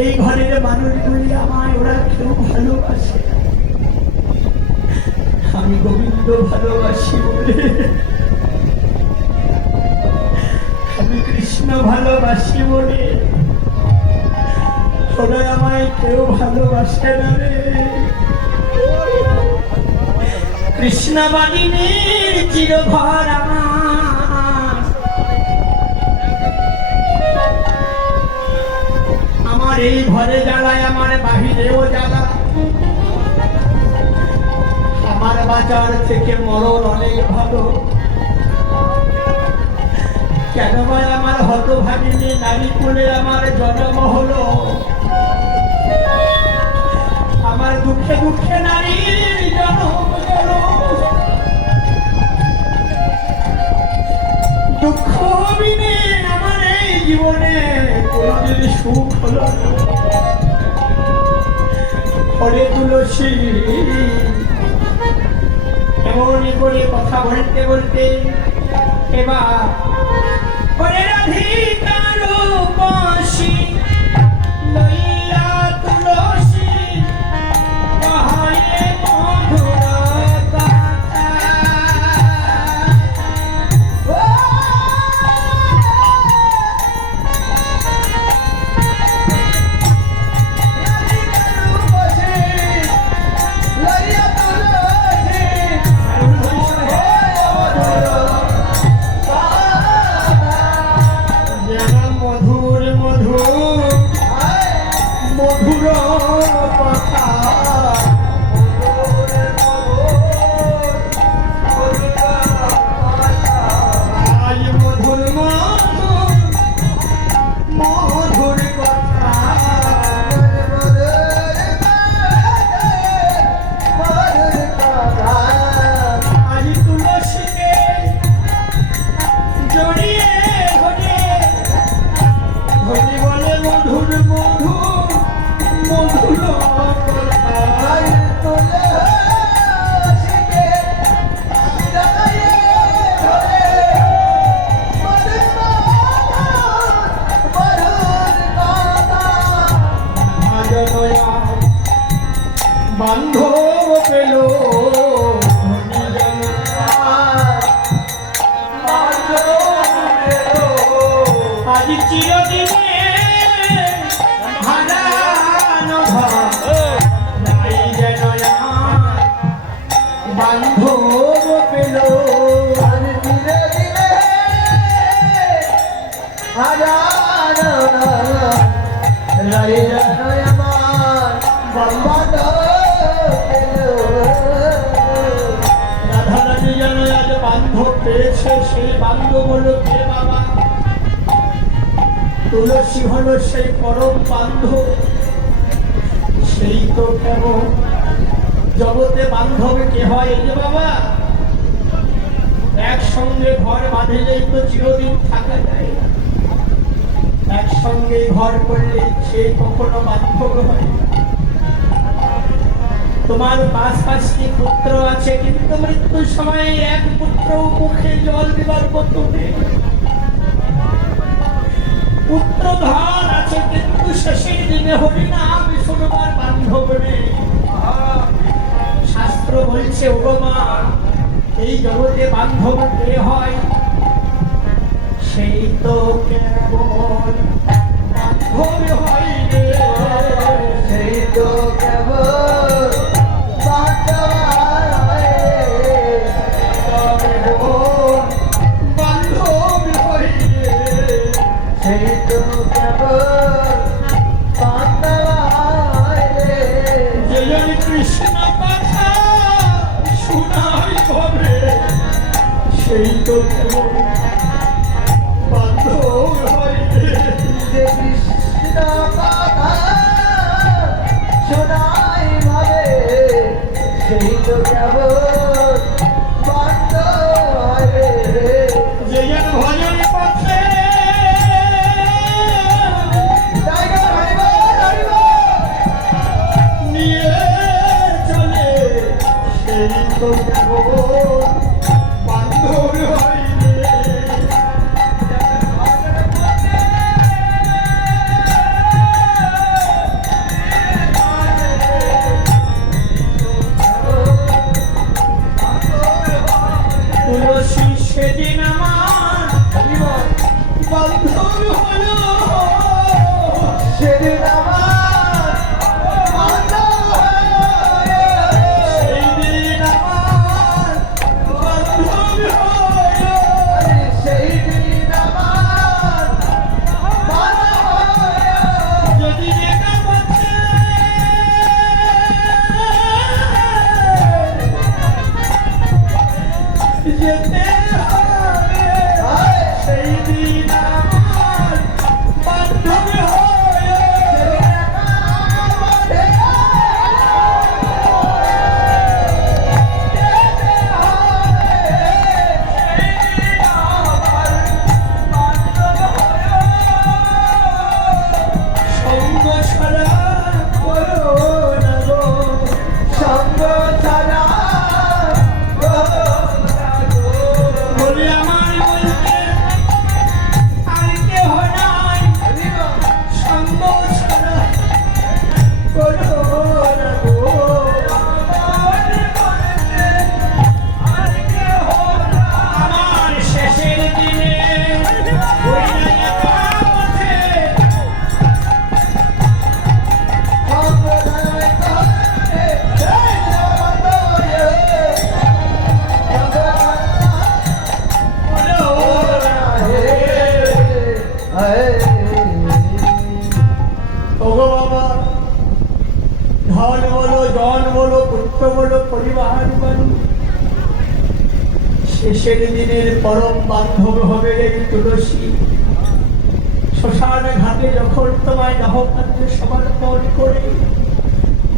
এই ঘরের মানুষগুলি আমায় ওরা কেউ ভালোবাসে, আমি গোবিন্দ ভালোবাসি বলে, আমি কৃষ্ণ ভালোবাসি বলে ওরা আমায় কেউ ভালোবাসে না রে। কৃষ্ণবাদিনীর চিরঘর আমার এই ঘরে জ্বালায়, আমার বাহিরেও জ্বালা, আমার বাজার থেকে মরণ অনেক ভালো। কেন ভাই আমার হতভাগিনী নারী কুলে আমার জন্ম হলো, আমার দুঃখে দুঃখে নারীর জন্ম হলো, দুঃখ বিনে আমার এই জীবনে কোনদিন সুখ হলো। হরে তুলসী এমনই করে কথা বলতে বলতে এবার হরে রাধিকা রূপসী লইয়া তুলসী কহে মধুর কথা। বান্ধব পেল আজ চিরদিনে হারানো নাই যেন বান্ধব পেল, আজ চিরদিনে হারানো নাই যেন আমার বান্ধব। রাধারানী যেন আজ বান্ধব পেয়েছে, সেই বান্ধব হলো কে বাবা? তুলসী হলো সেই পরম বান্ধব, সেই তো কেমন জগতে বান্ধব কে হয়? এই যে বাবা, একসঙ্গে ঘর বাঁধিলেই তো চিরদিন থাকা যায়, একসঙ্গে ঘর করলে সে কখনো বান্ধব হয়। তোমার ৫-৫টি পুত্র আছে, কিন্তু মৃত্যুর সময় এক পুত্র মুখে জল দিবার মতো নেই। পুত্র ধন আছে, কিন্তু শেষের দিনে হরিনাম শুনবার বান্ধব নেই। শাস্ত্র বলছে, ওগো মা, এই জগতে বান্ধব কে হয়? সেই তো কেবল বান্ধব হয় রে, সেই তো কেবল বান্ধব হয় রে, কেবল বান্ধব হয় রে। সেই তো কেবল বান্ধব হয় রে। যেজন কৃষ্ণ কথা শোনাই হবে, সেই তো কেবল বান্ধব হয় রে। যে কৃষ্ণ কথা শোনাই ভাবে, সেই তো কেবল বান্ধব হয় রে। যেজন ভজন পথে টাইগার হরিব হরিব, নিয়ে চলে, সেই তো কেবল বান্ধব হয় রে। তুলসী সেদিন আমার বান্ধব হলো, সেদিন আমার বান্ধব হয় রে। সেই দিন আমার বান্ধব হলো। সেই দিন আমার বান্ধব হয় রে। যদি একা পথে যেতে হবে, সেই দিন আমার বান্ধব হলো। সঙ্গ ছাড়া করো না গো, সঙ্গ ছাড়া বলে আমার বলতে আর কেহ নাই। সঙ্গ ছাড়া করো না গো, আমার শেষের দিনে ওই একা পথে সঙ্গ ছাড়া করো না ওগো বাবা, ধন বলো, জন বলো, পুত্র বলো, পরিবার বলো, শেষের দিনের পরম বান্ধব হবে এই তুলসী। শ্মশান ঘাটে যখন তোমায় দাহ কার্যে সমর্পণ করে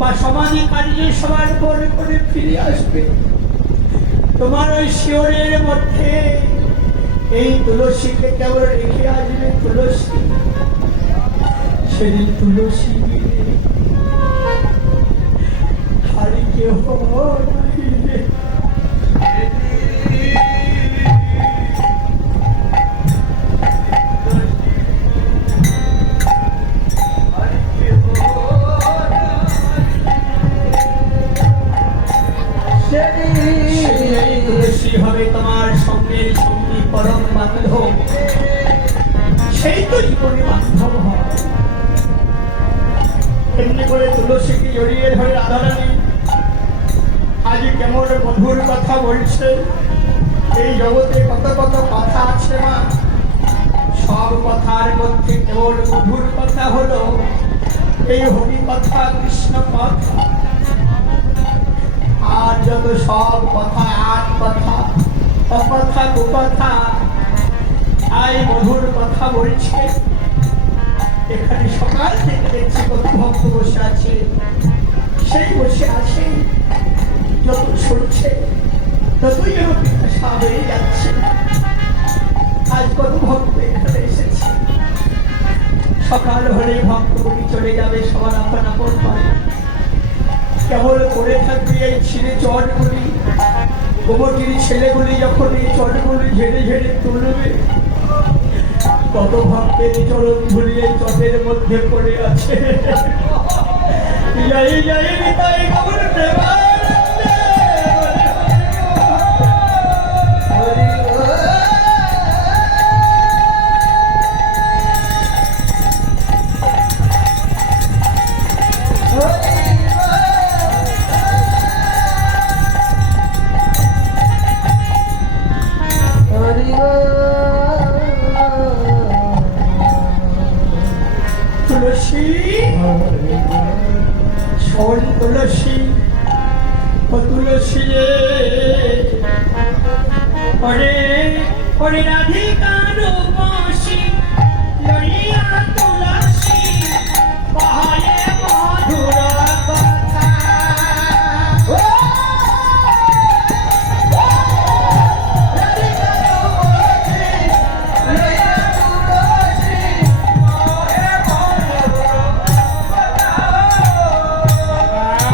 বা সমাধি কার্যে সমর্পণ করে ফিরে আসবে, তোমার ওই শিওরের মধ্যে এই তুলসীকে কেবল রেখে আসবে তুলসী। সেদিন তুলসী গিয়ে হারি কেহ নাহি রে। সেদিন এই তুলসী হবে তোমার সঙ্গের সঙ্গী, পরম বান্ধব। সেই তো জীবনে বান্ধব হয়। এমনি করে তুলসীকে জড়িয়ে ধরে রাধারানী আজ কেমন মধুর কথা বলছে। এই জগতে কত কত কথা আছে মা, সব কথার মধ্যে কেবল মধুর কথা হলো এই হরি কথা, কৃষ্ণ কথা। আর যত সব কথা, আট কথা, অকথা, কুকথা, আই মধুর কথা বলছে। এখানে সকাল থেকে দেখছি কত ভক্ত বসে আছে, সেই বসে আছে, যত শুনছে ততই যেন পিপাসা বেড়ে যাচ্ছে। আজ কত ভক্ত এখানে এসেছে, সকাল হলে ভক্তগুলি চলে যাবে সবার আপন আপন ঘরে। কেবল করে থাকবে এই ছিঁড়ে চটগুলি, গোবরটির ছেলেগুলি যখন এই চটগুলি ঝেড়ে ঝেড়ে তুলবে, কত ভক্তের চরণ ধুলি এই চটের মধ্যে পড়ে আছে। যাই যাই নিতাই গৌর প্রেমানন্দে, হরি তুলসী শোন তুলসী, ও তুলসী রে, ওরে ওরে রাধিকার বাঁশি লইয়া তুলসী বহায়ে মধুর কথা।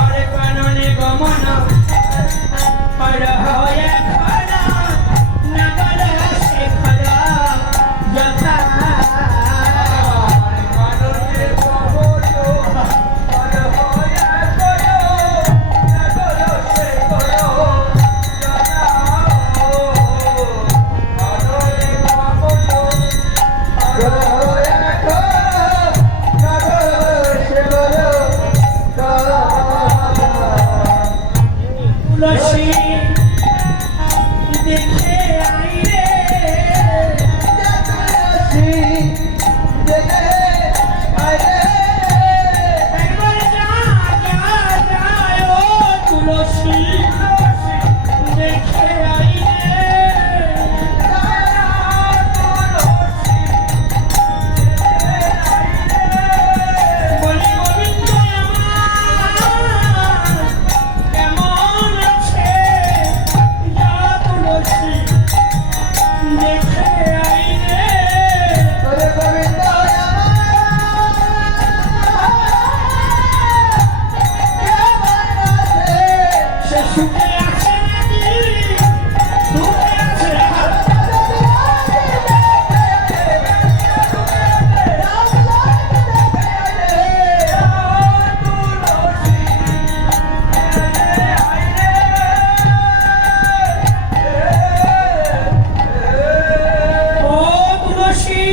আর কাননে গমন পর হয়ে খরা, নগর শেখর যথা। তুলসী দেখে আইরে, একবার যা যা যায় ও তুলসী দেখে আইরে। বলি গোবিন্দ আমার কেমন আছে, যা তুলসী দেখে আইরে। সে সুখে আছে নাকি দুঃখে আছে? ও তুলসী,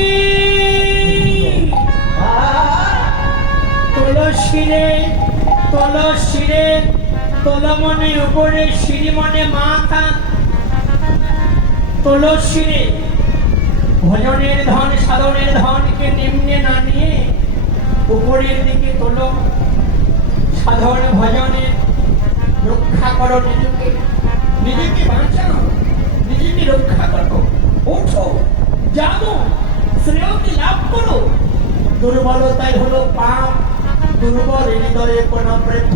তুলসী রে, তুলসী রে, তোল মনে উপরে সিঁড়ি মনে মাথা। তুলসী রে, ভজনের ধন সাধনের ধনকে নিম্নে না নিয়ে উপরের দিকে তোলো। সাধন ভজনে রক্ষা করো নিজেকে, নিজেকে বাঁচাও, নিজেকে রক্ষা করো। ওঠো, জানো, শ্রেয়কে লাভ করো। দুর্বলতাই হলো পাপ, দুর্বল হৃদয়ে কোন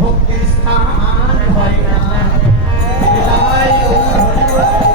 ভক্তির স্থান হয় না। এটাই ওর হরিবল।